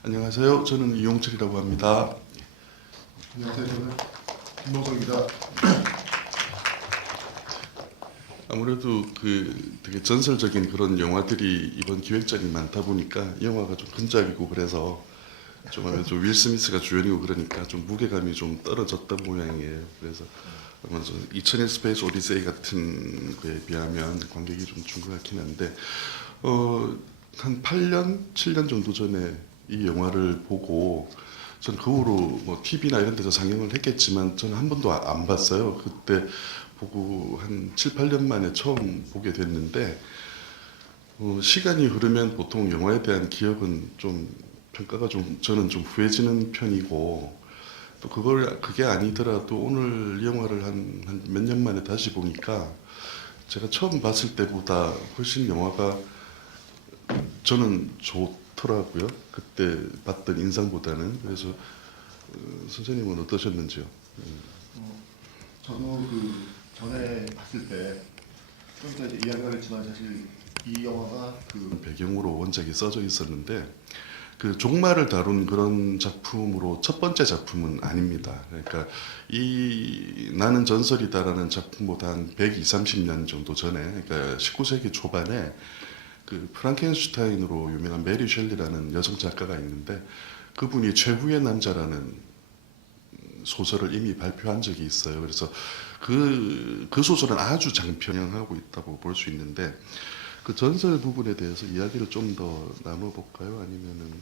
안녕하세요. 저는 이용철이라고 합니다. 안녕하세요. 저는 김범석입니다. 아무래도 되게 전설적인 그런 영화들이 이번 기획전이 많다 보니까 영화가 좀 근작이고 그래서 좀 윌 스미스가 주연이고 그러니까 좀 무게감이 좀 떨어졌던 모양이에요. 그래서 아마 2001 스페이스 오디세이 같은 거에 비하면 관객이 좀 준 것 같긴 한데 한 8년, 7년 정도 전에 이 영화를 보고 전 그 후로 뭐 TV나 이런 데서 상영을 했겠지만 저는 한 번도 안 봤어요. 그때 보고 한 7, 8년 만에 처음 보게 됐는데 시간이 흐르면 보통 영화에 대한 기억은 좀 평가가 저는 좀 후해지는 편이고 또 그게 아니더라도 오늘 영화를 한 몇 년 만에 다시 보니까 제가 처음 봤을 때보다 훨씬 영화가 저는 좋더라고요. 그때 봤던 인상보다는. 그래서 선생님은 어떠셨는지요? 저도 그 전에 봤을 때 좀 이따 이제 이야기가 됐지만 사실 이 영화가 그 배경으로 원작이 써져 있었는데 그 종말을 다룬 그런 작품으로 첫 번째 작품은 아닙니다. 그러니까 이 나는 전설이다라는 작품보다 한 120, 30년 정도 전에, 그러니까 19세기 초반에 그 프랑켄슈타인으로 유명한 메리 셸리라는 여성 작가가 있는데 그분이 최후의 남자라는 소설을 이미 발표한 적이 있어요. 그래서 그 소설은 아주 장편형하고 있다고 볼 수 있는데 그 전설 부분에 대해서 이야기를 좀 더 나눠볼까요? 아니면은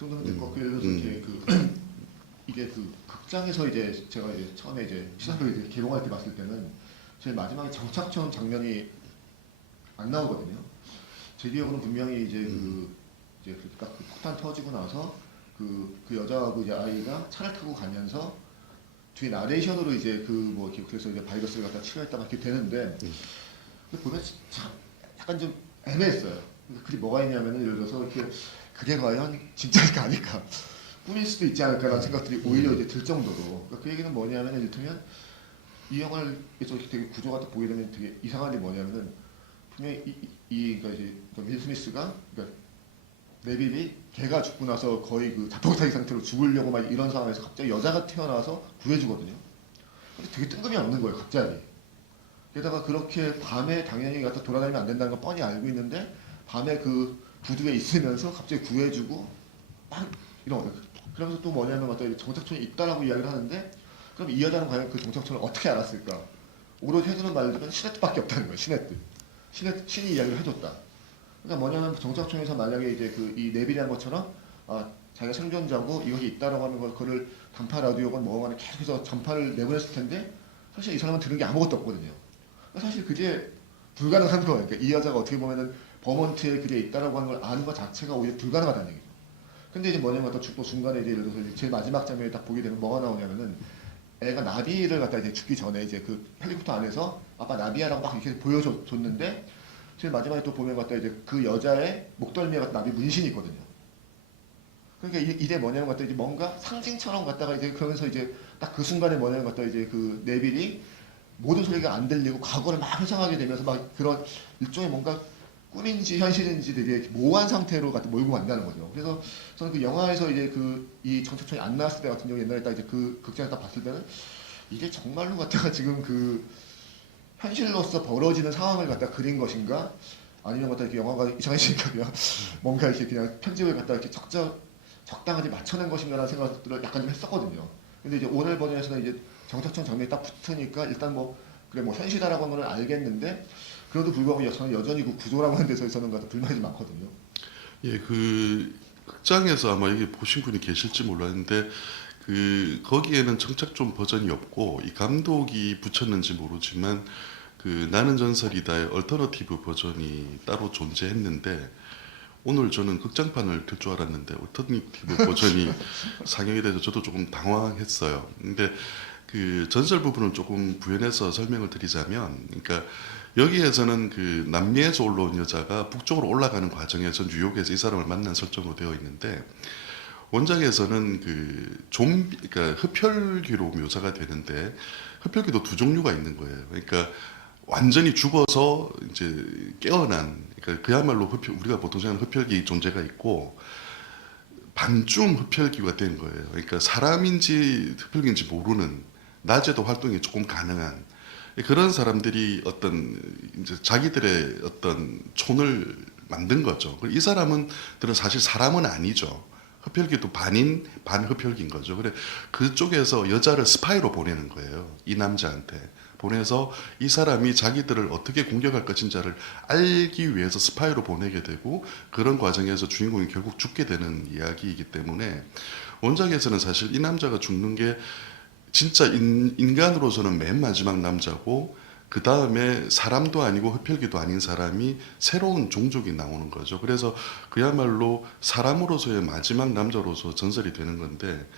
정도는 될것 같고 예를 들어서 이제 이게 그 극장에서 이제 제가 이제 처음에 이제 시사를 이제 개봉할 때 봤을 때는 제일 마지막에 정착촌 장면이 안 나오거든요. 제 기억으로는 분명히 이제 이제 딱 그 폭탄 터지고 나서 그 여자하고 이제 아이가 차를 타고 가면서 뒤에 나레이션으로 이제 뭐 이렇게 그래서 이제 바이러스를 갖다 치료했다 막 이렇게 되는데 근데 보면 참 약간 좀 애매했어요. 그게 뭐가 있냐면은 예를 들어서 이렇게 그게 과연 진짜일까 아닐까 꿈일 수도 있지 않을까라는 생각들이 오히려 이제 들 정도로 그러니까 그 얘기는 뭐냐면은 이를테면 이 영화를 이렇게 되게 구조가 딱 보게 되면 되게 이상한 게 뭐냐면은 분명히 그러니까 이제 윌 스미스가 그러니까 네빌이 걔가 죽고 나서 거의 그 자폭사기 상태로 죽으려고 막 이런 상황에서 갑자기 여자가 태어나서 구해주거든요. 근데 되게 뜬금이 없는 거예요, 갑자기. 게다가 그렇게 밤에 당연히 갖다 돌아다니면 안 된다는 걸 뻔히 알고 있는데 밤에 그 부두에 있으면서 갑자기 구해주고 막 이런 거예요. 그러면서 또 뭐냐면 어떤 정착촌이 있다라고 이야기를 하는데 그럼 이 여자는 과연 그 정착촌을 어떻게 알았을까? 오로지 해주는 말들은 시네트밖에 없다는 거예요, 시네트. 신이 이야기를 해줬다. 그러니까 뭐냐면 정착촌에서 만약에 이제 이 네빌이한 것처럼 자기가 생존자고 이것이 있다라고 하는 걸 그거를 단파 라디오건 뭐건 계속해서 전파를 내보냈을 텐데 사실 이 사람은 들은 게 아무것도 없거든요. 그러니까 사실 그게 불가능한 거예요. 그러니까 이 여자가 어떻게 보면은 버먼트에 그게 있다라고 하는 걸 아는 것 자체가 오히려 불가능하다는 얘기죠. 근데 이제 뭐냐면 또 중간에 이제 예를 들어서 제일 마지막 장면에 딱 보게 되면 뭐가 나오냐면은 애가 나비를 갖다 이제 죽기 전에 이제 그 헬리콥터 안에서 아빠 나비야라고 막 이렇게 보여줬는데 제일 마지막에 또 보면 갖다 이제 그 여자의 목덜미에 갖다 나비 문신이 있거든요. 그러니까 이게 뭐냐면 갖다 이제 뭔가 상징처럼 갖다가 이제 그러면서 이제 딱 그 순간에 뭐냐면 갖다 이제 그 네빌이 모든 소리가 안 들리고 과거를 막 회상하게 되면서 막 그런 일종의 뭔가 꿈인지 현실인지 되게 모호한 상태로 갖다 몰고 간다는 거죠. 그래서 저는 그 영화에서 이제 이 정착촌이 안 나왔을 때 같은 경우 옛날에 딱 이제 그 극장에 딱 봤을 때는 이게 정말로 갖다가 지금 현실로서 벌어지는 상황을 갖다 그린 것인가? 아니면 갖다 이렇게 영화가 이상해지니까 그냥 뭔가 이렇게 그냥 편집을 갖다 이렇게 적당하게 맞춰낸 것인가라는 생각들을 약간 좀 했었거든요. 근데 이제 오늘 버전에서는 이제 정착촌 장면이 딱 붙으니까 일단 그래 현실이라고 하는 걸 알겠는데 그래도 불구하고 저는 여전히 그 구조라고 하는 데서는 불만이 좀 많거든요. 예, 그 극장에서 아마 이게 보신 분이 계실지 몰랐는데 거기에는 정착촌 버전이 없고 이 감독이 붙였는지 모르지만 나는 전설이다의 얼터너티브 버전이 따로 존재했는데 오늘 저는 극장판을 틀 줄 알았는데 얼터너티브 버전이 상영이 돼서 저도 조금 당황했어요. 근데 그 전설 부분을 조금 부연해서 설명을 드리자면, 그러니까 여기에서는 그 남미에서 올라온 여자가 북쪽으로 올라가는 과정에서 뉴욕에서 이 사람을 만난 설정으로 되어 있는데 원작에서는 그러니까 흡혈귀로 묘사가 되는데 흡혈귀도 두 종류가 있는 거예요. 그러니까 완전히 죽어서 이제 깨어난, 그러니까 그야말로 우리가 보통 생각하는 흡혈귀 존재가 있고 반쯤 흡혈귀가 된 거예요. 그러니까 사람인지 흡혈귀인지 모르는, 낮에도 활동이 조금 가능한 그런 사람들이 어떤 이제 자기들의 어떤 촌을 만든 거죠. 이 사람은 사실 사람은 아니죠. 흡혈귀도 반인 반흡혈귀인 거죠. 그래 그쪽에서 여자를 스파이로 보내는 거예요. 이 남자한테 보내서 이 사람이 자기들을 어떻게 공격할 것인지를 알기 위해서 스파이로 보내게 되고, 그런 과정에서 주인공이 결국 죽게 되는 이야기이기 때문에 원작에서는 사실 이 남자가 죽는 게 진짜 인간으로서는 맨 마지막 남자고, 그 다음에 사람도 아니고 흡혈귀도 아닌 사람이 새로운 종족이 나오는 거죠. 그래서 그야말로 사람으로서의 마지막 남자로서 전설이 되는 건데,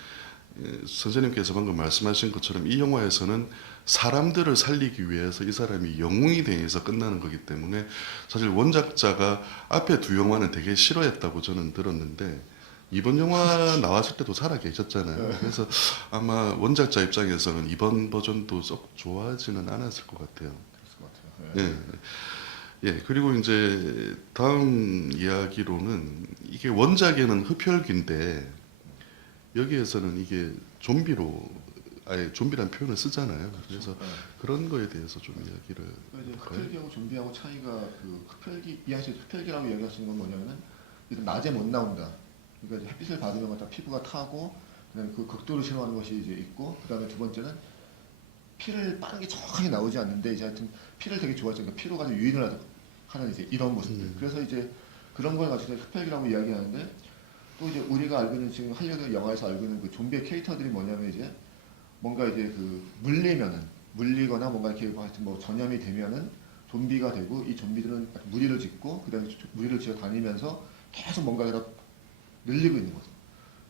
선생님께서 방금 말씀하신 것처럼 이 영화에서는 사람들을 살리기 위해서 이 사람이 영웅이 되어서 끝나는 거기 때문에, 사실 원작자가 앞에 두 영화는 되게 싫어했다고 저는 들었는데 이번 영화 나왔을 때도 살아 계셨잖아요. 그래서 아마 원작자 입장에서는 이번 버전도 썩 좋아하지는 않았을 것 같아요. 그랬을 것 같아요. 예, 그리고 이제 다음 이야기로는, 이게 원작에는 흡혈귀인데 여기에서는 이게 좀비로 아예 좀비란 표현을 쓰잖아요. 그래서 네. 그런 거에 대해서 좀 이야기를 그러니까 이제 할까요? 흡혈귀하고 좀비하고 차이가 그 흡혈귀 이야기에서 흡혈귀라고 이야기하시는 건 뭐냐면은 일단 낮에 못 나온다. 그러니까 이제 햇빛을 받으면 갖다 피부가 타고, 그다음에 그 극도를 싫어하는 것이 이제 있고, 그다음에 두 번째는 피를 빠르게 정확하게 나오지 않는데 이제 하여튼 피를 되게 좋아하죠. 그러니까 피로 가지고 유인을 하는 이제 이런 모습들. 그래서 이제 그런 걸 가지고 흡혈귀라고 이야기하는데, 또 이제 우리가 알고 있는 지금 할리우드 영화에서 알고 있는 그 좀비의 캐릭터들이 뭐냐면 이제 뭔가 이제 그 물리거나 뭔가 이렇게 하여튼 뭐 전염이 되면은 좀비가 되고, 이 좀비들은 무리를 짓고 그다음에 무리를 지어 다니면서 계속 뭔가를 늘리고 있는 거죠.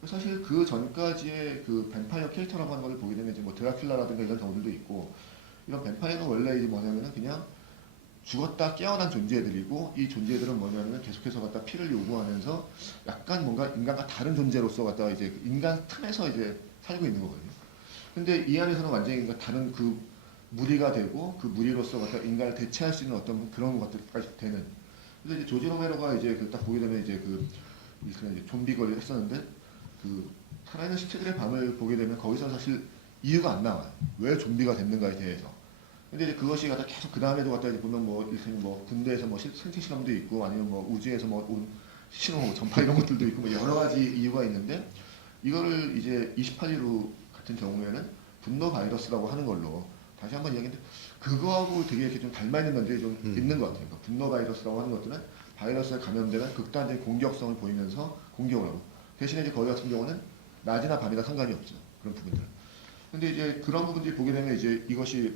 사실 그 전까지의 그 뱀파이어 캐릭터라고 하는 걸 보게 되면 이제 뭐 드라큘라라든가 이런 경우들도 있고, 이런 뱀파이어는 원래 이제 뭐냐면은 그냥 죽었다 깨어난 존재들이고, 이 존재들은 뭐냐면 계속해서 갖다 피를 요구하면서 약간 뭔가 인간과 다른 존재로서 갖다가 이제 인간 틈에서 이제 살고 있는 거거든요. 근데 이 안에서는 완전히 그러니까 다른 그 무리가 되고, 그 무리로서 갖다 인간을 대체할 수 있는 어떤 그런 것들까지 되는. 그래서 이제 조지 로메로가 이제 그 딱 보게 되면 이제 그 이제 좀비 거리를 했었는데, 그 살아있는 시체들의 밤을 보게 되면 거기서 사실 이유가 안 나와요. 왜 좀비가 됐는가에 대해서. 근데 이제 그것이 갖다 계속 그 다음에도 갖다 이제 보면 뭐 일단 뭐 군대에서 뭐 생체 실험도 있고, 아니면 뭐 우주에서 뭐 온 신호 전파 이런 것들도 있고, 뭐 여러 가지 이유가 있는데, 이거를 이제 28일후 같은 경우에는 분노 바이러스라고 하는 걸로 다시 한번 이야기했는데, 그거하고 되게 이렇게 좀 닮아 있는 면들이 좀 있는 것 같아요. 그러니까 분노 바이러스라고 하는 것들은 바이러스에 감염되면 극단적인 공격성을 보이면서 공격을 하고, 대신에 이제 거기 같은 경우는 낮이나 밤이나 상관이 없죠. 그런 부분들. 근데 이제 그런 부분들이 보게 되면 이제 이것이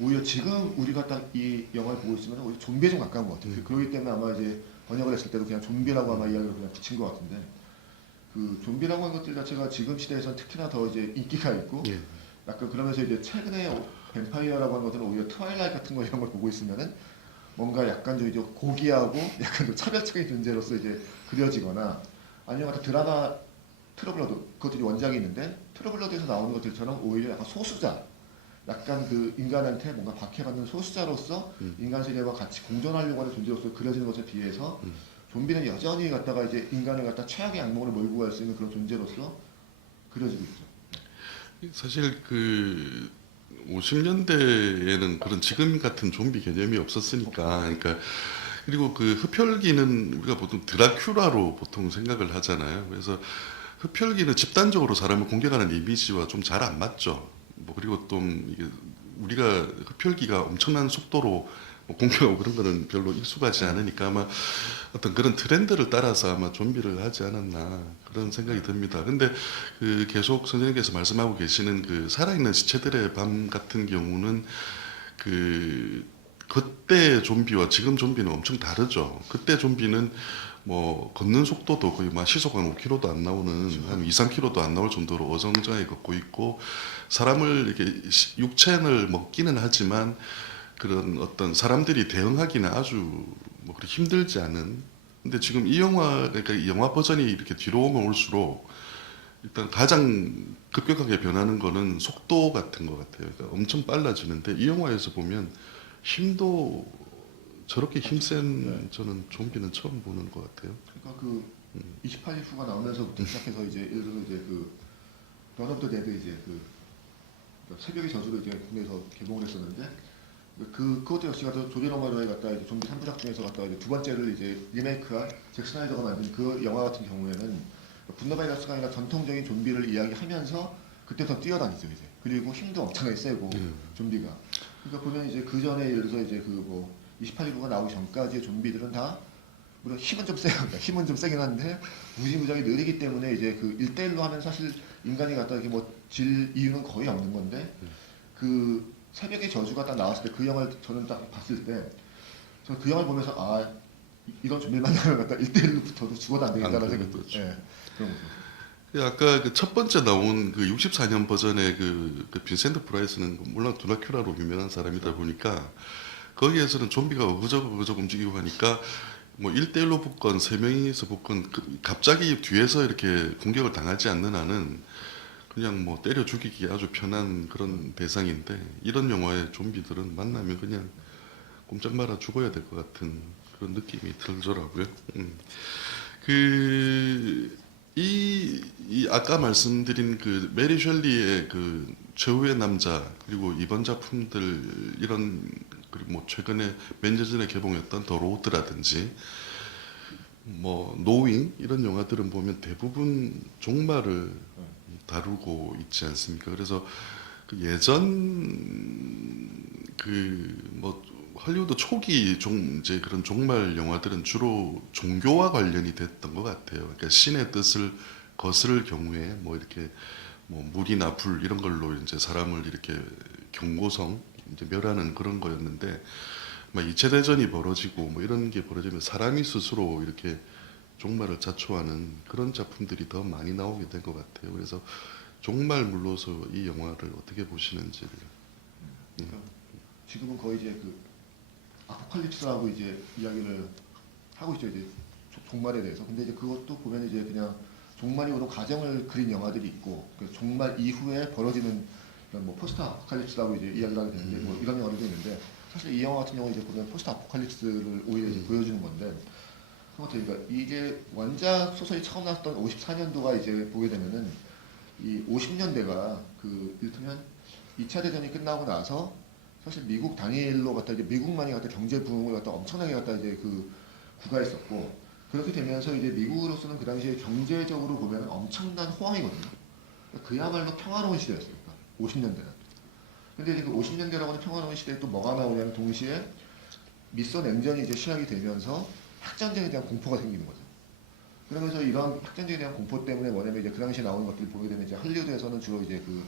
오히려 지금 우리가 딱 이 영화를 보고 있으면 오히려 좀비에 좀 가까운 것 같아요. 그렇기 때문에 아마 이제 번역을 했을 때도 그냥 좀비라고 아마 이야기를 그냥 붙인 것 같은데, 그 좀비라고 하는 것들 자체가 지금 시대에서는 특히나 더 이제 인기가 있고, 예. 약간 그러면서 이제 최근에 뱀파이어라고 하는 것들은 오히려 트와일라이트 같은 거 이런 걸 보고 있으면은 뭔가 약간 좀 이제 고귀하고 약간 좀 차별적인 존재로서 이제 그려지거나, 아니면 같은 드라마 트러블러드, 그것들이 원작이 있는데 트러블러드에서 나오는 것들처럼 오히려 약간 소수자, 약간 그 인간한테 뭔가 박해받는 소수자로서 인간 세계와 같이 공존하려고 하는 존재로서 그려지는 것에 비해서 좀비는 여전히 갖다가 이제 인간을 갖다 최악의 악몽으로 몰고 갈 수 있는 그런 존재로서 그려지고 있죠. 사실 그 50년대에는 그런 지금 같은 좀비 개념이 없었으니까, 그러니까 그리고 그 흡혈귀는 우리가 보통 드라큘라로 보통 생각을 하잖아요. 그래서 흡혈귀는 집단적으로 사람을 공격하는 이미지와 좀 잘 안 맞죠. 뭐 그리고 또 이게 우리가 흡혈귀가 엄청난 속도로 뭐 공격하고 그런 거는 별로 익숙하지 않으니까 아마 어떤 그런 트렌드를 따라서 아마 좀비를 하지 않았나 그런 생각이 듭니다. 근데 그 계속 선생님께서 말씀하고 계시는 그 살아있는 시체들의 밤 같은 경우는 그때 좀비와 지금 좀비는 엄청 다르죠. 그때 좀비는 뭐 걷는 속도도 거의 막 시속 한 5km도 안 나오는, 한 2, 3km도 안 나올 정도로 어정쩡하게 걷고 있고, 사람을 이렇게 육체를 먹기는 하지만 그런 어떤 사람들이 대응하기는 아주 뭐 그렇게 힘들지 않은. 근데 지금 이 영화, 그러니까 이 영화 버전이 이렇게 뒤로 오면 올수록 일단 가장 급격하게 변하는 거는 속도 같은 것 같아요. 그러니까 엄청 빨라지는데, 이 영화에서 보면 힘도 저렇게 힘센 저는 좀비는 처음 보는 것 같아요. 그러니까 그 28일 후가 나오면서부터 시작해서 이제 예를 들어 이제 그 던 오브 더 데드 이제 그 새벽의 저주를 이제 국내에서 개봉을 했었는데 그것도 역시 가서 조지 로메로에 갖다 이제 좀비 3부작 중에서 갖다가 이제 두 번째를 이제 리메이크한 잭 스나이더가 만든 그 영화 같은 경우에는 분노 바이러스가 아니라 전통적인 좀비를 이야기하면서 그때부터 뛰어다니죠 이제. 그리고 힘도 엄청나게 세고 좀비가. 그러니까 보면 이제 그 전에 예를 들어서 이제 그 뭐 28일부가 나오기 전까지의 좀비들은 다 물론 힘은 좀 세요. 힘은 좀 세긴 한데 무지무지하게 느리기 때문에 이제 그 1대1로 하면 사실 인간이 갖다 이렇게 뭐 질 이유는 거의 없는 건데 그 새벽의 저주가 딱 나왔을 때 그 영화를 저는 딱 봤을 때 저는 그 영화를 보면서 아 이런 좀비를 만나면 갖다 1대1로 붙어도 죽어도 안 되겠다는 생각도 예, 그런 거죠. 아까 그 첫 번째 나온 그 64년 버전의 그 빈센트 프라이스는 물론 드라큘라로 유명한 사람이다 보니까 거기에서는 좀비가 어그저그 움직이고 하니까 뭐 1대1로 붙건 3명이서 붙건 갑자기 뒤에서 이렇게 공격을 당하지 않는 한은 그냥 뭐 때려 죽이기 아주 편한 그런 대상인데 이런 영화의 좀비들은 만나면 그냥 꼼짝 말아 죽어야 될 것 같은 그런 느낌이 들더라고요. 이 아까 말씀드린 그 메리 셜리의 그 최후의 남자 그리고 이번 작품들 이런 그리고 뭐 최근에 몇 년 전에 개봉했던 더 로드라든지 뭐 노잉 이런 영화들은 보면 대부분 종말을 다루고 있지 않습니까? 그래서 그 예전 그 뭐 할리우드 초기 이제 그런 종말 영화들은 주로 종교와 관련이 됐던 것 같아요. 그러니까 신의 뜻을 거스를 경우에 뭐 이렇게 뭐 물이나 불 이런 걸로 이제 사람을 이렇게 경고성 이제 멸하는 그런 거였는데 막 2차 대전이 벌어지고 뭐 이런 게 벌어지면 사람이 스스로 이렇게 종말을 자초하는 그런 작품들이 더 많이 나오게 된 것 같아요. 그래서 종말물로서 이 영화를 어떻게 보시는지를. 그러니까 지금은 거의 이제 그 아포칼립스라고 이제 이야기를 하고 있죠 이제 종말에 대해서. 근데 이제 그것도 보면 이제 그냥 종말이 오는 과정을 그린 영화들이 있고 그 종말 이후에 벌어지는 그런 뭐 포스트 아포칼립스라고 이제 이야기를 하게 되는데 뭐 이런 영화들도 있는데 사실 이 영화 같은 경우 이제 보면 포스트 아포칼립스를 오히려 이제 보여주는 건데 그러니까 이게 원작 소설이 처음 나왔던 54년도가 이제 보게 되면은 이 50년대가 그 이를테면 2차 대전이 끝나고 나서 사실 미국 단일로 갖다 이제 미국만이 갖다 경제 부흥을 갖다 엄청나게 갖다 이제 그 구가했었고 그렇게 되면서 이제 미국으로서는 그 당시에 경제적으로 보면 엄청난 호황이거든요. 그러니까 그야말로 평화로운 시대였어요. 그러니까 50년대는. 근데 이제 그 50년대라고 하는 평화로운 시대에 또 뭐가 나오냐면 동시에 미소 냉전이 이제 시작이 되면서 핵전쟁에 대한 공포가 생기는 거죠. 그러면서 이런 핵전쟁에 대한 공포 때문에 뭐냐면 이제 그 당시에 나오는 것들을 보게 되면 이제 할리우드에서는 주로 이제 그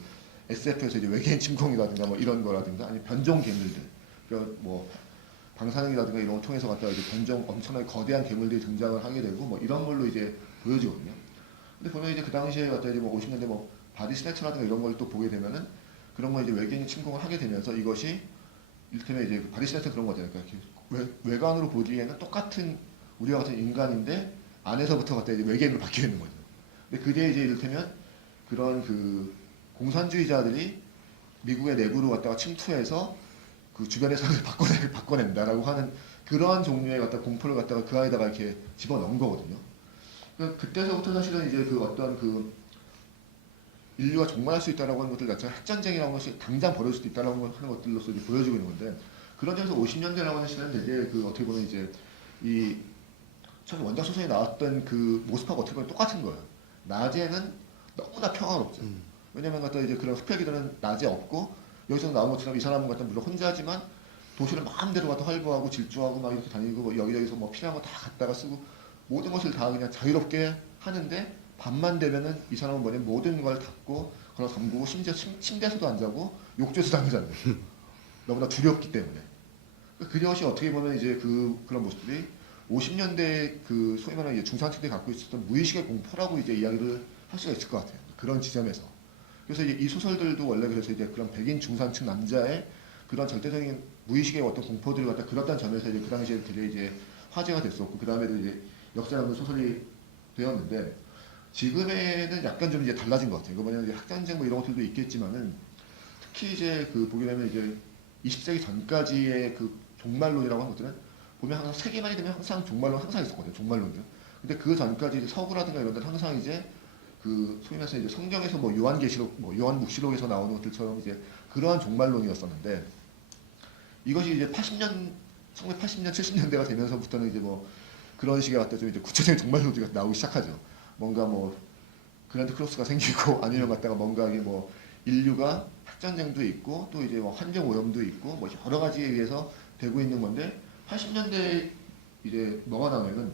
SF에서 이제 외계인 침공이라든가 뭐 이런 거라든가 아니면 변종 괴물들, 그러니까 뭐 방사능이라든가 이런 걸 통해서 갖다가 이제 변종 엄청나게 거대한 괴물들이 등장을 하게 되고 뭐 이런 걸로 이제 보여지거든요. 근데 보면 이제 그 당시에 갖다 이제 뭐 50년대 뭐 바디 스냅처라든가 이런 걸 또 보게 되면은 그런 거 이제 외계인이 침공을 하게 되면서 이것이 이를테면 이제 바디 스냅처 그런 거잖아요. 그러니까 이렇게 외관으로 보기에는 똑같은 우리와 같은 인간인데 안에서부터 갖다 이제 외계인으로 바뀌어 있는 거죠. 근데 그게 이제 이를테면 그런 그 공산주의자들이 미국의 내부로 갖다가 침투해서 그 주변의 사람을 바꿔낸다라고 하는 그러한 종류의 갖다 공포를 갖다가 그 안에다가 이렇게 집어넣은 거거든요. 그러니까 그때서부터 사실은 이제 그 어떤 그 인류가 종말할 수 있다라고 하는 것들 자체가 핵전쟁이라는 것이 당장 벌어질 수도 있다라고 하는 것들로서 이제 보여지고 있는 건데 그런 점에서 50년대라고 하는 시대는 되게 그 어떻게 보면 이제 이 처음 원작 소설이 나왔던 그 모습하고 어떻게 보면 똑같은 거예요. 낮에는 너무나 평화롭죠. 왜냐면 갖다 이제 그런 흡혈귀들은 낮에 없고 여기서 나온 것처럼 이 사람은 갖다 물론 혼자지만 도시를 마음대로 갖다 활보하고 질주하고 막 이렇게 다니고 뭐 여기저기서 뭐 필요한 거 다 갖다가 쓰고 모든 것을 다 그냥 자유롭게 하는데 밤만 되면은 이 사람은 뭐냐면 모든 걸 닫고 그걸 잠그고 심지어 침대에서도 안 자고 욕조에서도 안 자는 거예요. 너무나 두렵기 때문에. 그것이 어떻게 보면 이제 그런 모습들이 50년대 그 소위 말하는 이제 중산층들이 갖고 있었던 무의식의 공포라고 이제 이야기를 할 수가 있을 것 같아요. 그런 지점에서. 그래서 이제 이 소설들도 원래 그래서 이제 그런 백인 중산층 남자의 그런 절대적인 무의식의 어떤 공포들을 갖다 그렸다는 점에서 이제 그 당시에 되게 이제 화제가 됐었고 그 다음에도 이제 역사 남는 소설이 되었는데 지금에는 약간 좀 이제 달라진 것 같아요. 그 뭐냐면 이제 핵전쟁 뭐 이런 것들도 있겠지만은 특히 이제 그 보게 되면 이제 20세기 전까지의 그 종말론이라고 하는 것들은 보면 항상 세기만이 되면 항상 종말론 항상 있었거든요. 종말론들. 근데 그 전까지 이제 서구라든가 이런 데는 항상 이제 그 소위 말해서 이제 성경에서 뭐 요한계시록, 뭐 요한묵시록에서 나오는 것들처럼 이제 그러한 종말론이었었는데 이것이 이제 1980년, 70년대가 되면서부터는 이제 뭐 그런 식의 갖다 좀 이제 구체적인 종말론들이 나오기 시작하죠. 뭔가 뭐 그랜드 크로스가 생기고 아니면 갖다가 뭔가 이게 뭐 인류가 핵전쟁도 있고 또 이제 뭐 환경 오염도 있고 뭐 여러 가지에 의해서 되고 있는 건데 80년대 이제 넘어가면은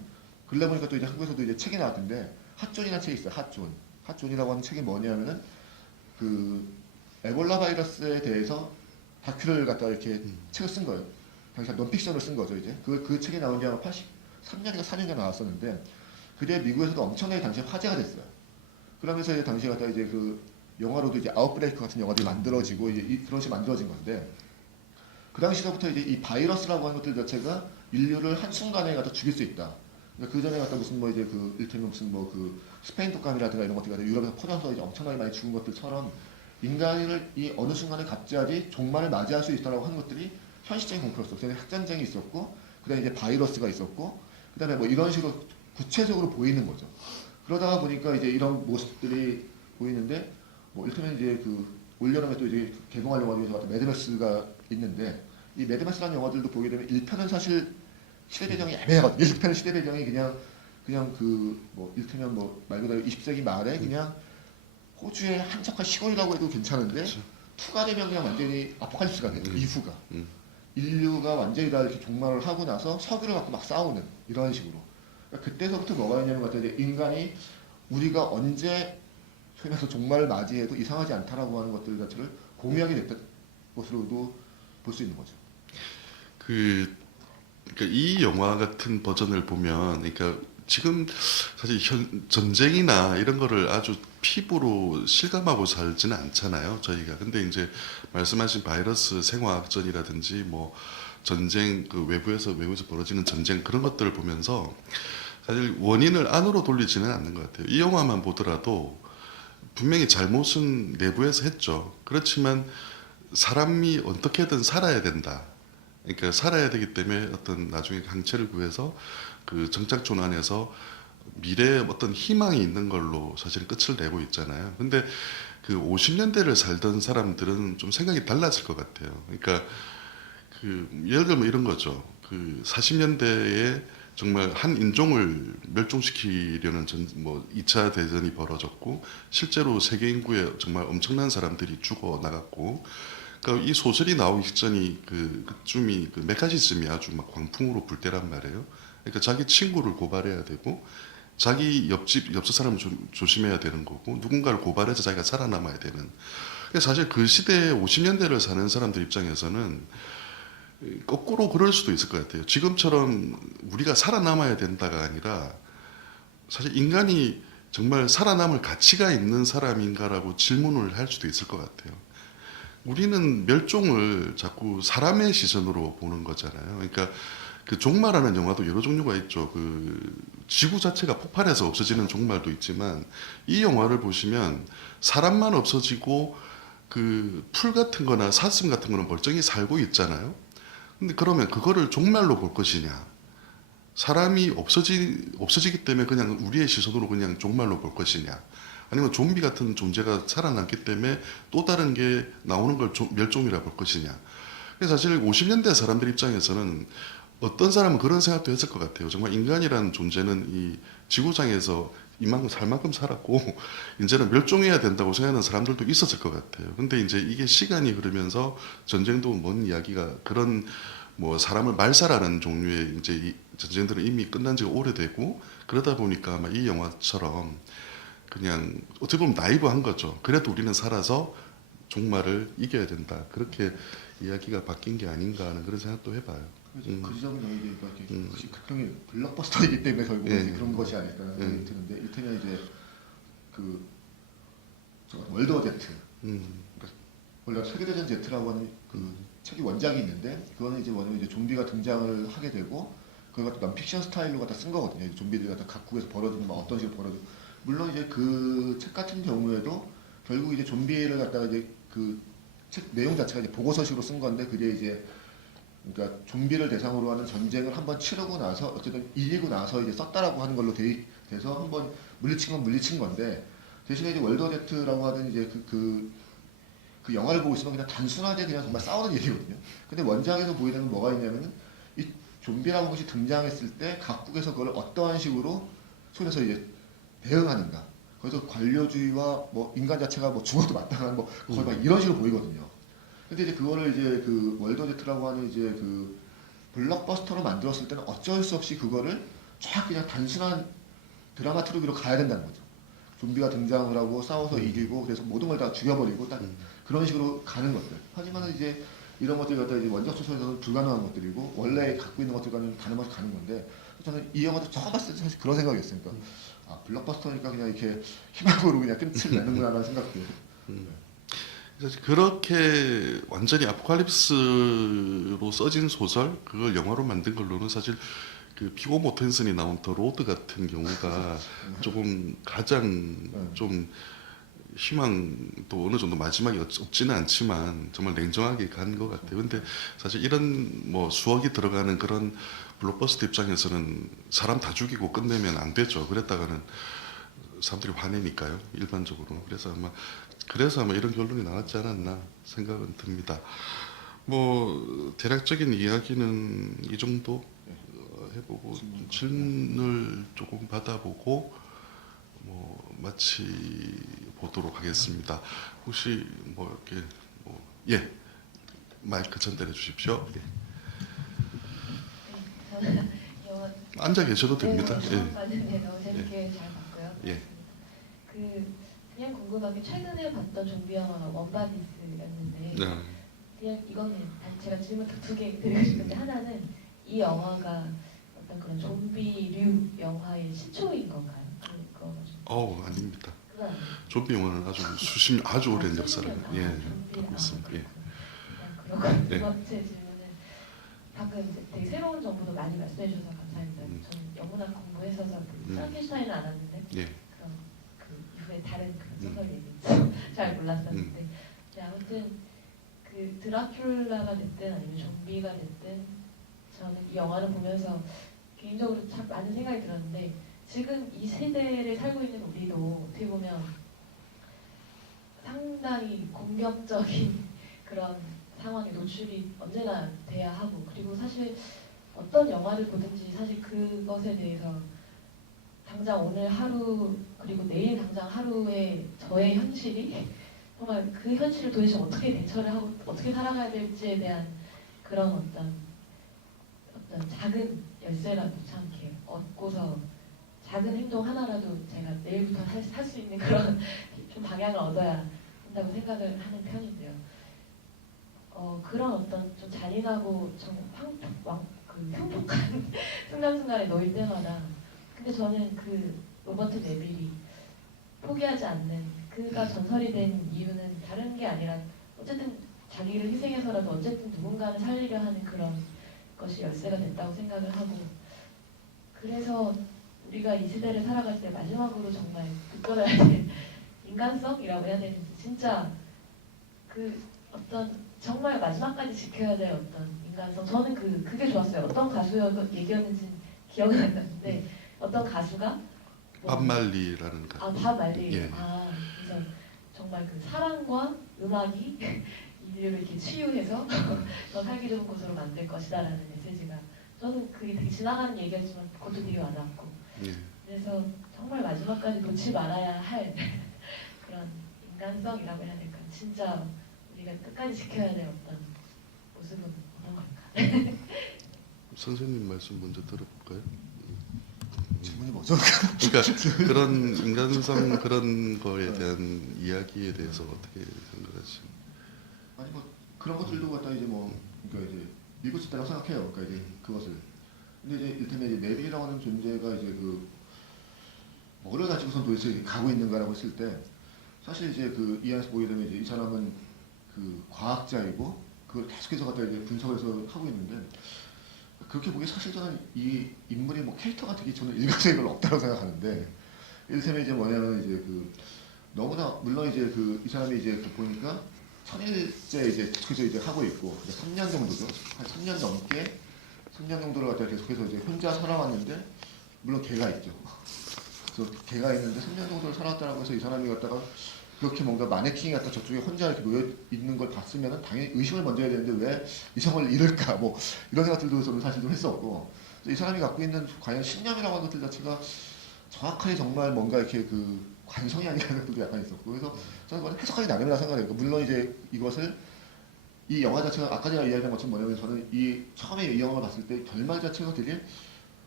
근래 보니까 또 이제 한국에서도 이제 책이 나왔던데 핫존이라는 책이 있어요. 핫존. 핫존이라고 하는 책이 뭐냐면은 그 에볼라 바이러스에 대해서 다큐를 갖다 이렇게 책을 쓴 거예요. 당시 논픽션을 쓴 거죠 이제. 그 책이 나온 게 아마 83년인가 4년인가 나왔었는데 그게 미국에서도 엄청나게 당시에 화제가 됐어요. 그러면서 이제 당시에 갖다 이제 그 영화로도 이제 아웃브레이크 같은 영화들이 만들어지고 이제 그런 식으로 만들어진 건데 그 당시서부터 이제 이 바이러스라고 하는 것들 자체가 인류를 한순간에 갖다 죽일 수 있다. 그러니까 그 전에 갖다 무슨 뭐 이제 그 일테면 무슨 뭐 그 스페인 독감이라든가 이런 것들이 갖다 유럽에서 퍼져서 이제 엄청나게 많이 죽은 것들처럼 인간을 이 어느 순간에 갑자기 종말을 맞이할 수 있다라고 하는 것들이 현실적인 공포였어. 그래서 핵전쟁이 있었고, 그다음에 이제 바이러스가 있었고, 그다음에 뭐 이런 식으로 구체적으로 보이는 거죠. 그러다가 보니까 이제 이런 모습들이 보이는데, 뭐 일테면 이제 그 올여름에 또 이제 개봉할 영화들이 같은 매드맥스가 있는데, 이 매드맥스라는 영화들도 보게 되면 1편은 사실 시대 배경이 애매하거든요. 1편은 시대 배경이 그냥 그 뭐 일테면 뭐 말 그대로 20세기 말에 그냥 호주의 한적한 시골이라고 해도 괜찮은데 그렇죠. 투가 되면 그냥 완전히 아포칼립스가 돼요. 이후가. 음. 인류가 완전히 다 이렇게 종말을 하고 나서 석유를 갖고 막 싸우는 이런 식으로. 그러니까 그때서부터 뭐가 있냐는 것 같아요. 인간이 우리가 언제 소위 말해서 종말을 맞이해도 이상하지 않다라고 하는 것들 자체를 공유하게 됐던 것으로도 볼 수 있는 거죠. 그러니까 이 영화 같은 버전을 보면, 그러니까 지금 사실 전쟁이나 이런 거를 아주 피부로 실감하고 살지는 않잖아요, 저희가. 근데 이제 말씀하신 바이러스 생화학전이라든지 뭐 전쟁, 그 외부에서 벌어지는 전쟁 그런 것들을 보면서 사실 원인을 안으로 돌리지는 않는 것 같아요. 이 영화만 보더라도 분명히 잘못은 내부에서 했죠. 그렇지만 사람이 어떻게든 살아야 된다. 그러니까 살아야 되기 때문에 어떤 나중에 강체를 구해서 그 정착촌 안에서 미래에 어떤 희망이 있는 걸로 사실 끝을 내고 있잖아요. 근데 그 50년대를 살던 사람들은 좀 생각이 달라질 것 같아요. 그러니까 그 예를 들면 이런 거죠. 그 40년대에 정말 한 인종을 멸종시키려는 뭐 2차 대전이 벌어졌고 실제로 세계 인구에 정말 엄청난 사람들이 죽어 나갔고, 그러니까 이 소설이 나오기 직전이 그쯤이 그 메카시즘이 아주 막 광풍으로 불 때란 말이에요. 그러니까 자기 친구를 고발해야 되고 자기 옆집 사람을 조심해야 되는 거고 누군가를 고발해서 자기가 살아남아야 되는. 그러니까 사실 그 시대에 50년대를 사는 사람들 입장에서는 거꾸로 그럴 수도 있을 것 같아요. 지금처럼 우리가 살아남아야 된다가 아니라 사실 인간이 정말 살아남을 가치가 있는 사람인가라고 질문을 할 수도 있을 것 같아요. 우리는 멸종을 자꾸 사람의 시선으로 보는 거잖아요. 그러니까 그 종말하는 영화도 여러 종류가 있죠. 그 지구 자체가 폭발해서 없어지는 종말도 있지만 이 영화를 보시면 사람만 없어지고 그 풀 같은 거나 사슴 같은 거는 멀쩡히 살고 있잖아요. 근데 그러면 그거를 종말로 볼 것이냐? 사람이 없어지기 때문에 그냥 우리의 시선으로 그냥 종말로 볼 것이냐? 아니면 좀비 같은 존재가 살아남기 때문에 또 다른 게 나오는 걸 멸종이라 볼 것이냐? 그래서 사실 50년대 사람들 입장에서는 어떤 사람은 그런 생각도 했을 것 같아요. 정말 인간이라는 존재는 이 지구상에서 이만큼 살 만큼 살았고 이제는 멸종해야 된다고 생각하는 사람들도 있었을 것 같아요. 근데 이제 이게 시간이 흐르면서 전쟁도 먼 이야기가 그런 뭐 사람을 말살하는 종류의 이제 이 전쟁들은 이미 끝난 지가 오래되고 그러다 보니까 아마 이 영화처럼 그냥 어떻게 보면 나이브한 거죠. 그래도 우리는 살아서 종말을 이겨야 된다. 그렇게 이야기가 바뀐 게 아닌가 하는 그런 생각도 해봐요. 그 지점은 이게 그것이 극형의 블록버스터이기 때문에 결국 예. 그런 것이 아닐까 생각이 드는데 이를테면 이제 그 월드워 제트, 그러니까 원래 세계대전 제트라고 하는 그 책이 원작이 있는데 그거는 이제 뭐냐면 이제 좀비가 등장을 하게 되고 그걸 갖다 넌픽션 스타일로 갖다 쓴 거거든요. 좀비들이 갖다 각국에서 벌어지는 막 어떤 식으로 벌어지고 물론 이제 그 책 같은 경우에도 결국 이제 좀비를 갖다가 이제 그 책 내용 자체가 이제 보고서식으로 쓴 건데 그게 이제 그러니까 좀비를 대상으로 하는 전쟁을 한번 치르고 나서 어쨌든 이기고 나서 이제 썼다라고 하는 걸로 돼서 한번 물리친 건 물리친 건데 대신에 이제 월드 워 Z라고 하는 이제 그 영화를 보고 있으면 그냥 단순하게 그냥 정말 싸우는 얘기거든요. 근데 원작에서 보이는 건 뭐가 있냐면은 이 좀비라는 것이 등장했을 때 각국에서 그걸 어떠한 식으로 손에서 이제 대응하는가. 거기서 관료주의와 뭐 인간 자체가 뭐 죽어도 마땅한 뭐 거의 막 이런 식으로 보이거든요. 근데 이제 그거를 이제 그 월드 워 Z라고 하는 이제 그 블록버스터로 만들었을 때는 어쩔 수 없이 그거를 쫙 그냥 단순한 드라마 트루기로 가야 된다는 거죠. 좀비가 등장을 하고 싸워서 이기고 그래서 모든 걸 다 죽여버리고 딱 그런 식으로 가는 것들. 하지만 이제 이런 것들이 갖다 이제 원작 소설에서는 불가능한 것들이고 원래 갖고 있는 것들과는 다름없이 가는 건데 저는 이 영화도 처음 봤을 때 사실 그런 생각이었어요. 그러니까 아 블록버스터니까 그냥 이렇게 희망으로 그냥 끝을 내는구나라는 생각도. 그래서 그렇게 완전히 아포칼립스로 써진 소설 그걸 영화로 만든 걸로는 사실 그 피고 모텐슨이 나온 더 로드 같은 경우가 조금 가장 좀 희망도 어느 정도 마지막에 없지는 않지만 정말 냉정하게 간 것 같아요. 근데 사실 이런 뭐 수억이 들어가는 그런 블록버스터 입장에서는 사람 다 죽이고 끝내면 안 되죠. 그랬다가는 사람들이 화내니까요. 일반적으로. 그래서 아마 이런 결론이 나왔지 않았나 생각은 듭니다. 뭐 대략적인 이야기는 이 정도 해보고 질문을 조금 받아보고 뭐 마치 보도록 하겠습니다. 혹시 뭐 이렇게 예 마이크 전달해 주십시오. 예. 저는 영화 앉아 계셔도 됩니다. 예. 봤는데 너무 재밌게 잘 봤고요. 예. 그냥 궁금한 게 최근에 봤던 좀비 영화가 원바디스였는데 네. 그냥 이거는 제가 질문 두 개 드리고 싶은데 하나는 이 영화가 어떤 그런 좀비류 영화의 시초인 건가요? 그거 아닙니다. 그건 아니에요. 좀비 영화는 아주 오랜 역사를 좀비 갖고 있습니다. 예. 그러고 네. 두 번째 질문은 방금 이제 되게 새로운 정보도 많이 말씀해 주셔서 감사합니다. 저는 영문학 공부했어서 프랑켄슈타인은 안 왔는데 예. 그런 그 이후에 다른 그런 소설 얘기 잘 몰랐었는데 네, 아무튼 그 드라큘라가 됐든 아니면 좀비가 됐든 저는 이 영화를 보면서 개인적으로 참 많은 생각이 들었는데 지금 이 세대를 살고 있는 우리도 어떻게 보면 상당히 공격적인 그런 상황에 노출이 언제나 돼야 하고 그리고 사실 어떤 영화를 보든지 사실 그것에 대해서 당장 오늘 하루 그리고 내일 당장 하루의 저의 현실이 정말 그 현실을 도대체 어떻게 대처를 하고 어떻게 살아가야 될지에 대한 그런 어떤 작은 열쇠라도 참 이렇게 얻고서 작은 행동 하나라도 제가 내일부터 할 수 있는 그런 좀 방향을 얻어야 한다고 생각을 하는 편인데요. 그런 어떤 좀 잔인하고 좀 흉폭한 순간순간에 놓일 때마다 근데 저는 그 로버트 네빌이 포기하지 않는 그가 전설이 된 이유는 다른 게 아니라 어쨌든 자기를 희생해서라도 어쨌든 누군가를 살리려 하는 그런 것이 열쇠가 됐다고 생각을 하고 그래서 우리가 이 시대를 살아갈 때 마지막으로 정말 붙들어야 될 인간성이라고 해야 되는지 진짜 그 어떤 정말 마지막까지 지켜야 될 어떤 인간성 저는 그게 좋았어요. 어떤 얘기였는지 기억은 안 나는데 어떤 가수가 밥 말리라는 가수. 밥 말리. 예. 그래서 정말 그 사랑과 음악이 인류를 이렇게 치유해서 더 살기 좋은 곳으로 만들 것이다라는 메시지가 저는 그게 되게 지나가는 얘기였지만 그것도 되게 와닿고 예. 그래서 정말 마지막까지 놓지 말아야 할 그런 인간성이라고 해야 될까 진짜 우리가 끝까지 지켜야 될 어떤 모습은 어떤 걸까? 선생님 말씀 먼저 들어볼까요? 질문이 뭐죠? 그러니까 그런 인간성 그런 거에 대한 이야기에 대해서 어떻게 생각하시나요? 아니 뭐 그런 것들도 갖다 이제 뭐 그러니까 이제 읽을 수 있다고 생각해요. 그러니까 이제 그것을. 근데 이제 일테면 이제 네빌이라고 하는 존재가 이제 그 뭐를 가지고선 도대체 가고 있는가라고 했을 때 사실 이제 그 이 안에서 보게 되면 이제 이 사람은 그 과학자이고 그걸 계속해서 갖다 이제 분석해서 하고 있는데 그렇게 보기 사실 저는 이 인물이 뭐 캐릭터가 되게 저는 일관성이 별로 없다고 생각하는데 이를테면 이제 뭐냐면 이제 그 너무나 물론 이제 그 이 사람이 이제 그 보니까 1000일째 이제 계속해서 이제 하고 있고, 이제 3년 정도죠. 한 3년 넘게, 3년 정도를 갖다가 계속해서 이제 혼자 살아왔는데, 물론 개가 있죠. 그래서 개가 있는데 3년 정도를 살았다라고 해서 이 사람이 갖다가 그렇게 뭔가 마네킹이 갖다 저쪽에 혼자 이렇게 놓여 있는 걸 봤으면은 당연히 의심을 먼저 해야 되는데 왜 이성을 잃을까 뭐 이런 생각들도 저는 사실 좀 했었고, 이 사람이 갖고 있는 과연 신념이라고 하는 것들 자체가 정확하게 정말 뭔가 이렇게 그 관성이 아니라는 것들도 약간 있었고, 그래서 저는 그건 해석하기 나름이라 생각해요. 물론 이제 이것을 이 영화 자체가 아까 제가 이야기한 것처럼 뭐냐면 저는 이 처음에 이 영화를 봤을 때 결말 자체가 되게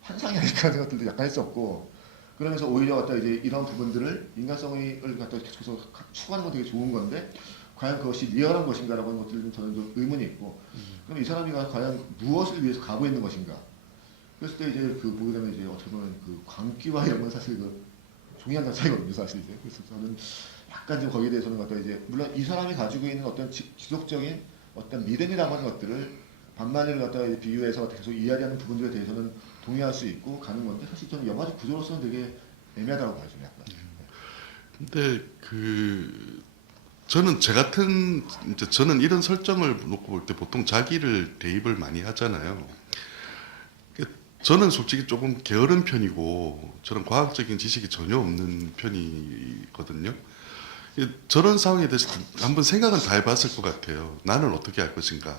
환상이 아닐까 하는 생각들도 약간 했었고, 그러면서 오히려 갖다 이제 이런 부분들을 인간성을 갖다 계속해서 추구하는 건 되게 좋은 건데 과연 그것이 리얼한 것인가라고 하는 것들은 저는 좀 의문이 있고, 그럼 이 사람이 과연 무엇을 위해서 가고 있는 것인가? 그랬을 때 이제 그 보게 되면 이제 어떻게 보면 그 광기와 이런 건 사실 그 종이 한 장 차이거든요, 사실 이제. 그래서 저는 약간 좀 거기에 대해서는 갖다 이제 물론 이 사람이 가지고 있는 어떤 지속적인 어떤 믿음이라고 하는 것들을 반만을 갖다가 비유해서 계속 이야기하는 부분들에 대해서는 동의할 수 있고 가는 건데, 사실 저는 영화적 구조로서는 되게 애매하다고 봐요, 좀 약간. 근데 그 저는 제 같은 이제 저는 이런 설정을 놓고 볼 때 보통 자기를 대입을 많이 하잖아요. 저는 솔직히 조금 게으른 편이고 저는 과학적인 지식이 전혀 없는 편이거든요. 저런 상황에 대해서 한번 생각은 다 해봤을 것 같아요. 나는 어떻게 할 것인가.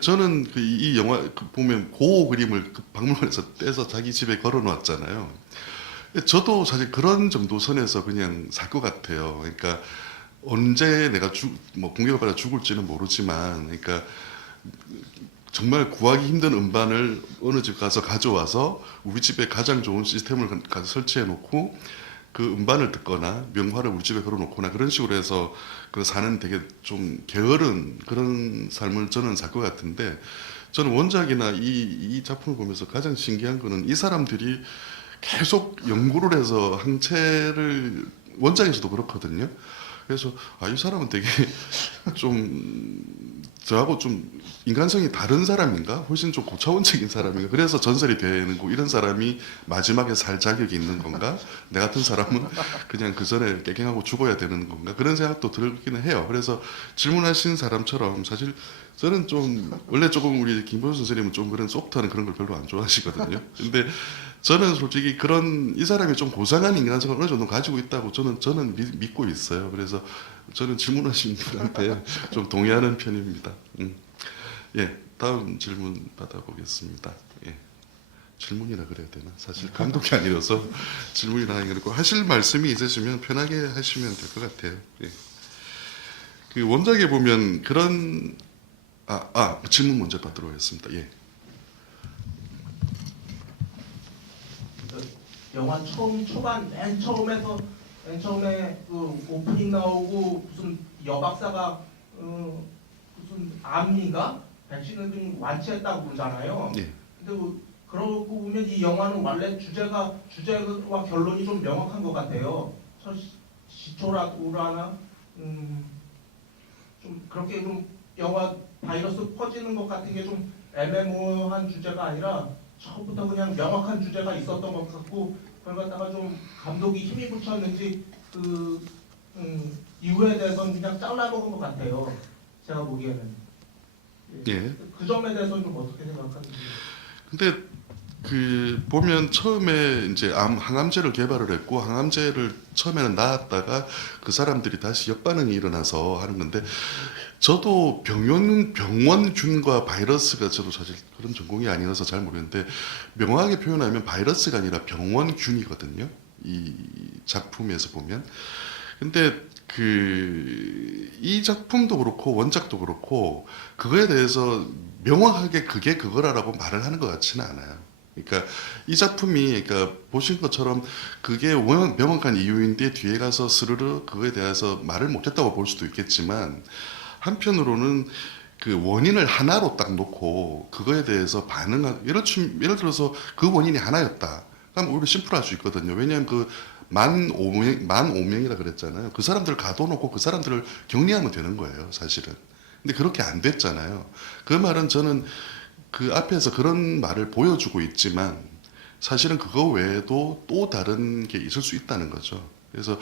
저는 이 영화 보면 고 그림을 그 박물관에서 떼서 자기 집에 걸어놨잖아요. 저도 사실 그런 정도 선에서 그냥 살 것 같아요. 그러니까 언제 내가 뭐 공격을 받아 죽을지는 모르지만, 그러니까 정말 구하기 힘든 음반을 어느 집 가서 가져와서 우리 집에 가장 좋은 시스템을 가서 설치해 놓고 그 음반을 듣거나 명화를 우리 집에 걸어놓거나 그런 식으로 해서 그 사는 되게 좀 게으른 그런 삶을 저는 살 것 같은데, 저는 원작이나 이 작품을 보면서 가장 신기한 거는 이 사람들이 계속 연구를 해서 항체를 원작에서도 그렇거든요. 그래서 이 사람은 되게 좀 저하고 좀 인간성이 다른 사람인가? 훨씬 좀 고차원적인 사람인가? 그래서 전설이 되는 거, 이런 사람이 마지막에 살 자격이 있는 건가? 내 같은 사람은 그냥 그 전에 깨갱하고 죽어야 되는 건가? 그런 생각도 들기는 해요. 그래서 질문하신 사람처럼 사실 저는 좀 원래 조금 우리 김보수 선생님은 좀 그런 소프트한 그런 걸 별로 안 좋아하시거든요. 근데 저는 솔직히 그런 이 사람이 좀 고상한 인간성을 어느 정도 가지고 있다고 저는 믿고 있어요. 그래서 저는 질문하신 분한테 좀 동의하는 편입니다. 예, 다음 질문 받아보겠습니다. 예, 질문이라 그래야 되나? 사실 감독이 아니라서 질문이라 하긴 그렇고, 하실 말씀이 있으시면 편하게 하시면 될 것 같아요. 예. 그 원작에 보면 그런 질문 먼저 받도록 하겠습니다. 예. 영화 초반 맨 처음에 그 오프닝 나오고 무슨 여박사가 무슨 암인가 백신을 좀 완치했다고 그러잖아요. 예. 근데 그러고 보면 이 영화는 원래 주제와 결론이 좀 명확한 것 같아요. 시초라고 하나 좀 그렇게 좀 영화 바이러스 퍼지는 것 같은 게 좀 애매모호한 주제가 아니라 처음부터 그냥 명확한 주제가 있었던 것 같고, 그걸 갖다가 좀 감독이 힘이 붙였는지 그 이유에 대해서는 그냥 잘라먹은 것 같아요. 제가 보기에는. 예. 그 점에 대해서는 좀 어떻게 생각하는지. 근데 그 보면 처음에 이제 항암제를 개발을 했고 항암제를 처음에는 나았다가 그 사람들이 다시 역반응이 일어나서 하는 건데, 저도 병원균과 바이러스가 저도 사실 그런 전공이 아니어서 잘 모르겠는데 명확하게 표현하면 바이러스가 아니라 병원균이거든요. 이 작품에서 보면. 근데 이 작품도 그렇고 원작도 그렇고 그거에 대해서 명확하게 그게 그거라고 말을 하는 것 같지는 않아요. 그러니까 이 작품이 그러니까 보신 것처럼 그게 명확한 이유인데 뒤에 가서 스르르 그거에 대해서 말을 못했다고 볼 수도 있겠지만, 한편으로는 그 원인을 하나로 딱 놓고 그거에 대해서 예를 들어서 그 원인이 하나였다. 그럼 오히려 심플할 수 있거든요. 왜냐하면 그 15,000명이라 그랬잖아요. 그 사람들을 가둬놓고 그 사람들을 격리하면 되는 거예요, 사실은. 근데 그렇게 안 됐잖아요. 그 말은 저는 그 앞에서 그런 말을 보여주고 있지만 사실은 그거 외에도 또 다른 게 있을 수 있다는 거죠. 그래서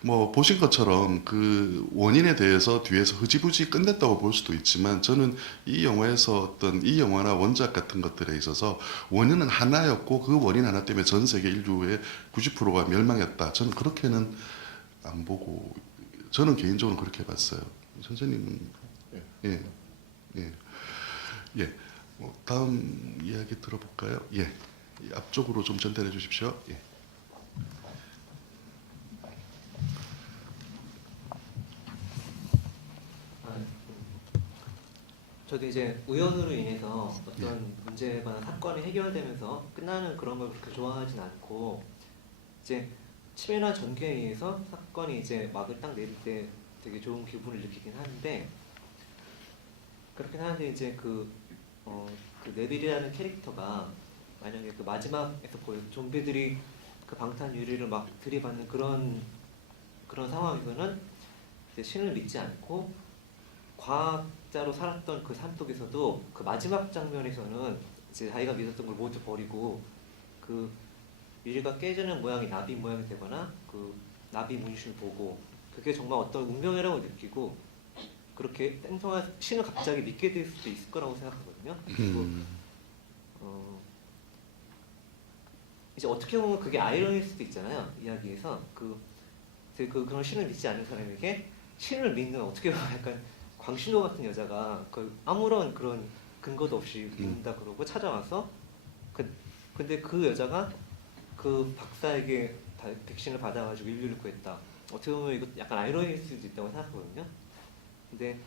뭐 보신 것처럼 그 원인에 대해서 뒤에서 흐지부지 끝냈다고 볼 수도 있지만 저는 이 영화에서 어떤 이 영화나 원작 같은 것들에 있어서 원인은 하나였고 그 원인 하나 때문에 전 세계 인류의 90%가 멸망했다. 저는 그렇게는 안 보고 저는 개인적으로 그렇게 봤어요. 선생님은 네. 예, 예, 예. 다음 이야기 들어볼까요? 예, 앞쪽으로 좀 전달해 주십시오. 예. 저도 이제 우연으로 인해서 어떤 문제가 사건이 해결되면서 끝나는 그런 걸 그렇게 좋아하진 않고 이제 치매나 전개에 의해서 사건이 이제 막을 딱 내릴 때 되게 좋은 기분을 느끼긴 하는데 그렇긴 한데 이제 그 네빌이라는 캐릭터가 만약에 그 마지막에서 보여 좀비들이 그 방탄 유리를 막 들이받는 그런 상황에서는 이제 신을 믿지 않고 과학자로 살았던 그 삶 속에서도 그 마지막 장면에서는 이제 자기가 믿었던 걸 모두 버리고 그 유리가 깨지는 모양이 나비 모양이 되거나 그 나비 문신을 보고 그게 정말 어떤 운명이라고 느끼고 그렇게 땡성한 신을 갑자기 믿게 될 수도 있을 거라고 생각하거든요. 그리고 이제 어떻게 보면 그게 아이러니일 수도 있잖아요. 이야기에서 그런 신을 믿지 않는 사람에게 신을 믿는 어떻게 보면 약간 광신호 같은 여자가 아무런 그런 근거도 없이 믿는다 그러고 찾아와서 근데 그 여자가 그 박사에게 백신을 받아가지고 인류를 구했다. 어떻게 보면 이거 약간 아이러니일 수도 있다고 생각하거든요. 근데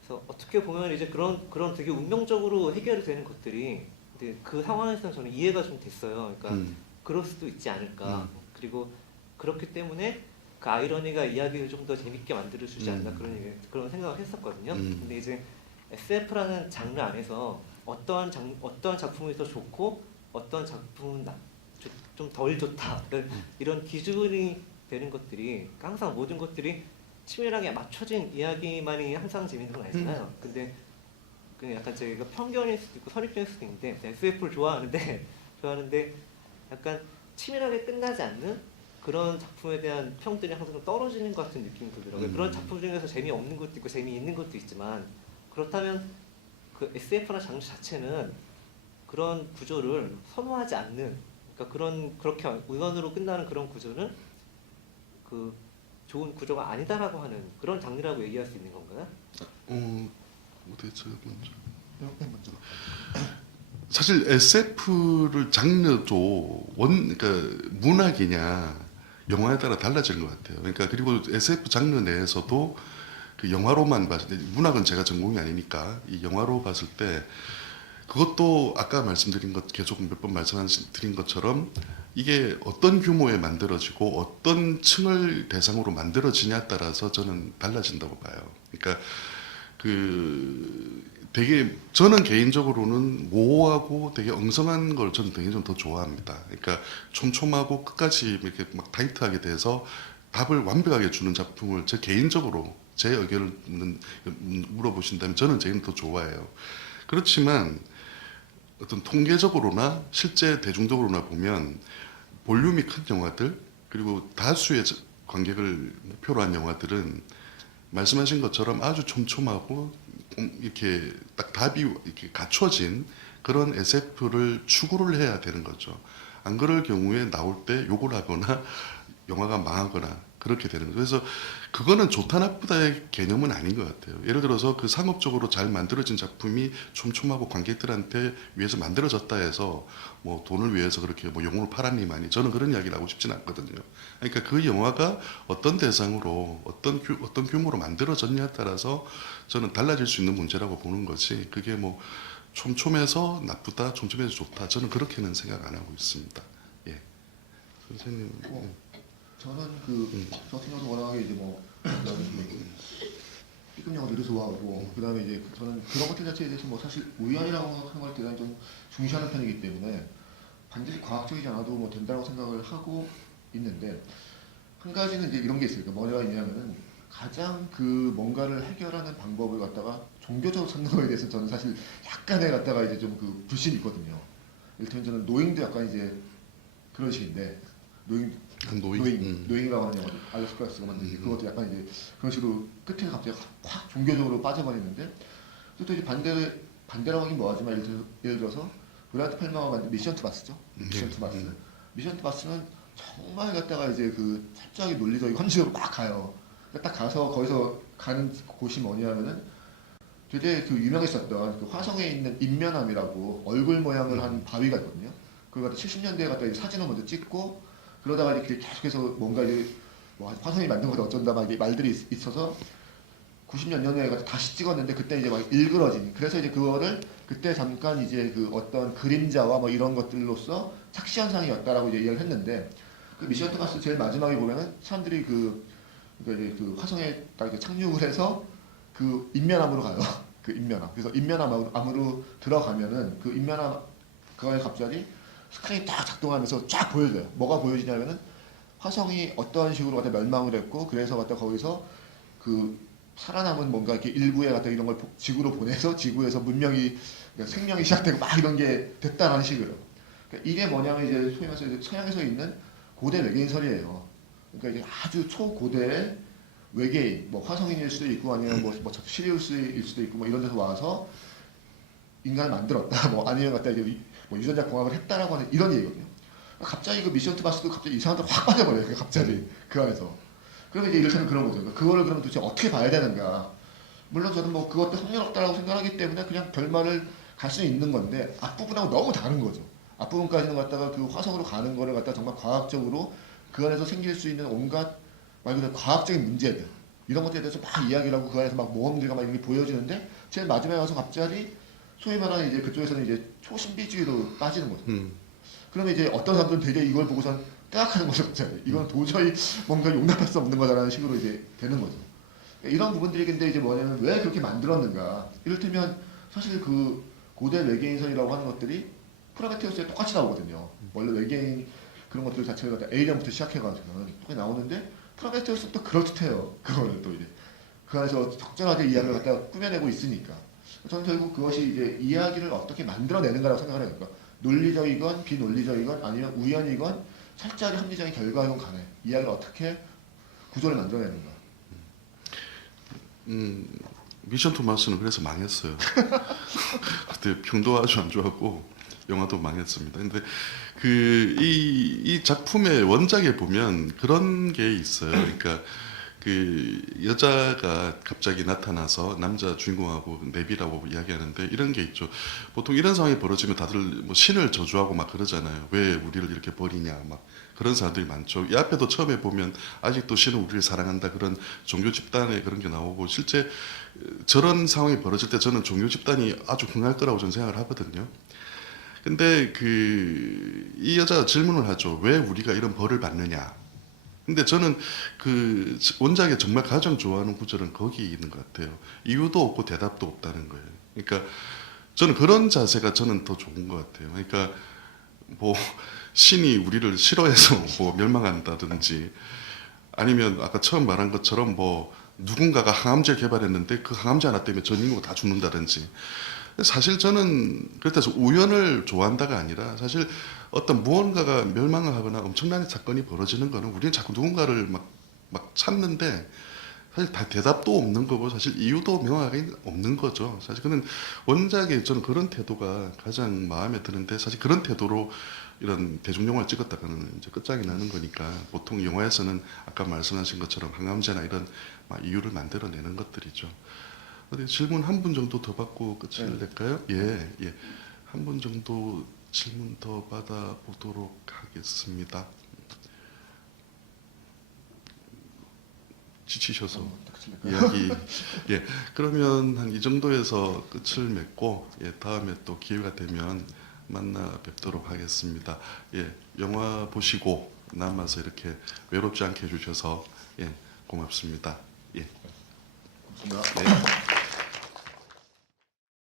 그래서 어떻게 보면 이제 그런 되게 운명적으로 해결이 되는 것들이 근데 그 상황에서는 저는 이해가 좀 됐어요. 그러니까 그럴 수도 있지 않을까. 그리고 그렇기 때문에 그 아이러니가 이야기를 좀 더 재밌게 만들어주지 않나 그런 생각을 했었거든요. 근데 이제 SF라는 장르 안에서 어떤 작품이 더 좋고 어떤 작품은 좀 덜 좋다 이런 기준이 되는 것들이 항상 모든 것들이 치밀하게 맞춰진 이야기만이 항상 재밌는 건 아니잖아요. 근데 그냥 약간 제가 편견일 수도 있고 선입견일 수도 있는데 SF를 좋아하는데 약간 치밀하게 끝나지 않는 그런 작품에 대한 평들이 항상 좀 떨어지는 것 같은 느낌이 들더라고요. 그런 작품 중에서 재미없는 것도 있고 재미있는 것도 있지만 그렇다면 그 SF나 장르 자체는 그런 구조를 선호하지 않는 그러니까 그렇게 우연으로 끝나는 그런 구조는 그 좋은 구조가 아니다라고 하는 그런 장르라고 얘기할 수 있는 건가요? 어떻게 저 먼저? 먼저. 사실 SF를 장르도 그러니까 문학이냐 영화에 따라 달라지는 것 같아요. 그러니까 그리고 SF 장르 내에서도 그 영화로만 봤을 때 문학은 제가 전공이 아니니까 이 영화로 봤을 때 그것도 아까 말씀드린 것 계속 몇 번 말씀드린 것처럼 이게 어떤 규모에 만들어지고 어떤 층을 대상으로 만들어지냐에 따라서 저는 달라진다고 봐요. 그러니까 되게 저는 개인적으로는 모호하고 되게 엉성한 걸 저는 되게 좀 더 좋아합니다. 그러니까 촘촘하고 끝까지 이렇게 막 타이트하게 돼서 답을 완벽하게 주는 작품을 제 개인적으로 제 의견을 물어보신다면 저는 제일 더 좋아해요. 그렇지만 어떤 통계적으로나 실제 대중적으로나 보면 볼륨이 큰 영화들 그리고 다수의 관객을 목표로 한 영화들은 말씀하신 것처럼 아주 촘촘하고 이렇게 딱 답이 이렇게 갖춰진 그런 SF를 추구를 해야 되는 거죠. 안 그럴 경우에 나올 때 욕을 하거나 영화가 망하거나 그렇게 되는 거죠. 그래서 그거는 좋다 나쁘다의 개념은 아닌 것 같아요. 예를 들어서 그 상업적으로 잘 만들어진 작품이 촘촘하고 관객들한테 위해서 만들어졌다 해서 뭐 돈을 위해서 그렇게 뭐 영혼을 팔았니만이 저는 그런 이야기를 하고 싶지는 않거든요. 그러니까 그 영화가 어떤 대상으로 어떤 규모로 만들어졌냐에 따라서 저는 달라질 수 있는 문제라고 보는 거지. 그게 뭐 촘촘해서 나쁘다, 촘촘해서 좋다. 저는 그렇게는 생각 안 하고 있습니다. 예, 선생님. 저는 저 같은 경우도 워낙에 이제 뭐 B급 영화들을 좋아하고 그다음에 이제 저는 그런 것들 자체에 대해서 뭐 사실 우연이라고 하는 걸 대단히 좀 중시하는 편이기 때문에 반드시 과학적이지 않아도 뭐 된다고 생각을 하고 있는데 한 가지는 이제 이런 게 있어요. 그러니까 뭐가 있냐면은 가장 뭔가를 해결하는 방법을 갖다가 종교적으로 찾는 거에 대해서 저는 사실 약간의 갖다가 이제 좀 불신이 있거든요. 일단 저는 노인도 약간 이제 그런 식인데 노잉이라고 하는 영화 알렉스 프라이스가 만든 게 그것도 약간 이제 그런 식으로 끝에 갑자기 확 종교적으로 빠져버리는데 또 이제 반대라고 하긴 뭐하지만 예를 들어서 브라이트 펠머가 만든 미션 투 마스죠. 미션 투 마스. 미션 투 마스는 정말 갖다가 이제 그 철저하게 논리적이고 헌지적으로 막 가요. 딱 가서 거기서 가는 곳이 뭐냐면은 되게 그 유명했었던 그 화성에 있는 인면암이라고 얼굴 모양을 한 바위가 있거든요. 그걸 갖다 70년대에 갖다 사진을 먼저 찍고 그러다가 이렇게 계속해서 뭔가 이제 뭐 화성이 만든 거다 어쩐다 막 이게 말들이 있어서 90년대에 갖다 다시 찍었는데 그때 이제 막 일그러진. 그래서 이제 그거를 그때 잠깐 이제 그 어떤 그림자와 뭐 이런 것들로서 착시 현상이었다라고 이제 이야기를 했는데 그 미션 투 마스 제일 마지막에 보면은 사람들이 그러니까 이제 그 화성에 딱 이제 착륙을 해서 그 인면암으로 가요. 그 인면암. 그래서 인면암으로 들어가면은 그 인면암 그거에 갑자기 스크린이 딱 작동하면서 쫙 보여져요. 뭐가 보여지냐면은 화성이 어떤 식으로 갖다 멸망을 했고 그래서 갖다 거기서 그 살아남은 뭔가 이렇게 일부에 갖다 이런 걸 지구로 보내서 지구에서 문명이 그러니까 생명이 시작되고 막 이런 게 됐다라는 식으로. 그러니까 이게 뭐냐면 이제 소위 말해서 이제 서양에서 있는 고대 외계인설이에요. 그러니까 이제 아주 초고대 외계인, 뭐 화성인일 수도 있고 아니면 뭐 시리우스일 수도 있고 뭐 이런 데서 와서 인간을 만들었다, 뭐 아니면 갖다 이제 뭐 유전자 공학을 했다라고 하는 이런 얘기거든요. 갑자기 그 미션 투 마스도 갑자기 이상한 데로 확 빠져버려요. 갑자기 그 안에서. 그러면 이제 이를테면 그런 거죠. 그거를 그럼 도대체 어떻게 봐야 되는가? 물론 저는 뭐 그것도 확률 없다라고 생각하기 때문에 그냥 결말을 갈 수 있는 건데 앞부분하고 너무 다른 거죠. 앞부분까지는 갖다가 그 화성으로 가는 거를 갖다가 정말 과학적으로 그 안에서 생길 수 있는 온갖 말 그대로 과학적인 문제들 이런 것들에 대해서 막 이야기를 하고 그 안에서 막 모험들과 막 이렇게 보여지는데 제일 마지막에 와서 갑자기 소위 말하는 이제 그쪽에서는 이제 초신비주의로 빠지는 거죠. 그러면 이제 어떤 사람들은 되게 이걸 보고선 뜨악하는 거죠. 갑자기. 이건 도저히 뭔가 용납할 수 없는 거다라는 식으로 이제 되는 거죠. 이런 부분들이 근데 이제 뭐냐면 왜 그렇게 만들었는가? 이를테면 사실 그 고대 외계인선이라고 하는 것들이 프로메테우스에 똑같이 나오거든요. 원래 외계인 그런 것들 자체가 에이리언부터 시작해가지고는 똑같이 나오는데 프로메테우스는 또 그럴듯해요. 그거는 또 이제 그 안에서 적절하게 이야기를 갖다 꾸며내고 있으니까 저는 결국 그것이 이제 이야기를 어떻게 만들어내는가라고 생각을 해요. 그러니까 논리적이건 비논리적이건 아니면 우연이건 철저하게 합리적인 결과이건 간에 이야기를 어떻게 구조를 만들어내는가. 미션 투 마스는 그래서 망했어요. 그때 평도 아주 안 좋았고 영화도 망했습니다. 근데 이 작품의 원작에 보면 그런 게 있어요. 그러니까 그 여자가 갑자기 나타나서 남자 주인공하고 내비라고 이야기하는데 이런 게 있죠. 보통 이런 상황이 벌어지면 다들 뭐 신을 저주하고 막 그러잖아요. 왜 우리를 이렇게 버리냐 막 그런 사람들이 많죠. 이 앞에도 처음에 보면 아직도 신은 우리를 사랑한다 그런 종교 집단에 그런 게 나오고 실제 저런 상황이 벌어질 때 저는 종교 집단이 아주 흥할 거라고 저는 생각을 하거든요. 근데 이 여자가 질문을 하죠. 왜 우리가 이런 벌을 받느냐? 근데 저는 그 원작에 정말 가장 좋아하는 구절은 거기 있는 것 같아요. 이유도 없고 대답도 없다는 거예요. 그러니까 저는 그런 자세가 저는 더 좋은 것 같아요. 그러니까 뭐 신이 우리를 싫어해서 뭐 멸망한다든지 아니면 아까 처음 말한 것처럼 뭐 누군가가 항암제를 개발했는데 그 항암제 하나 때문에 전 인구가 다 죽는다든지 사실 저는 그래서 우연을 좋아한다가 아니라 사실 어떤 무언가가 멸망을 하거나 엄청난 사건이 벌어지는 거는 우리는 자꾸 누군가를 막 찾는데 사실 다 대답도 없는 거고 사실 이유도 명확하게 없는 거죠. 사실 그는 원작에 저는 그런 태도가 가장 마음에 드는데 사실 그런 태도로 이런 대중영화를 찍었다가는 이제 끝장이 나는 거니까 보통 영화에서는 아까 말씀하신 것처럼 항암제나 이런 막 이유를 만들어내는 것들이죠. 어디 질문 한 분 정도 더 받고 끝을 낼까요? 예. 한 분 정도 질문 더 받아보도록 하겠습니다. 지치셔서 이야기. 예. 그러면 한 이 정도에서 끝을 맺고 다음에 또 기회가 되면 만나 뵙도록 하겠습니다. 예. 영화 보시고 남아서 이렇게 외롭지 않게 해주셔서 고맙습니다. 예. 고맙습니다. 네.